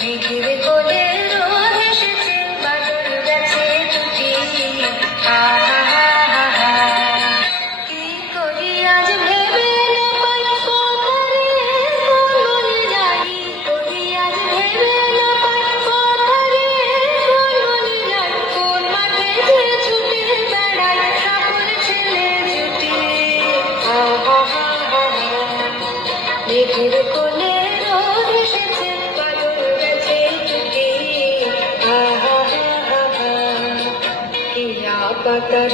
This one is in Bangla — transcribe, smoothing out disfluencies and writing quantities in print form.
মেঘের কোলে রোদ এসেছে, বাদল গেছে টুটি। কি করি আজ ভেবে না পাই, কোথারে কোন বনে যাই। করি আজ ভেবে না পাই, কোথারে কোন বনে যাই। কোন মাঠে যে ছুটে বেড়াই সকল ছেলে জুটি। মেঘের কোলে রোদ এসেছে, বাদল গেছে টুটি। হিয়া পাতার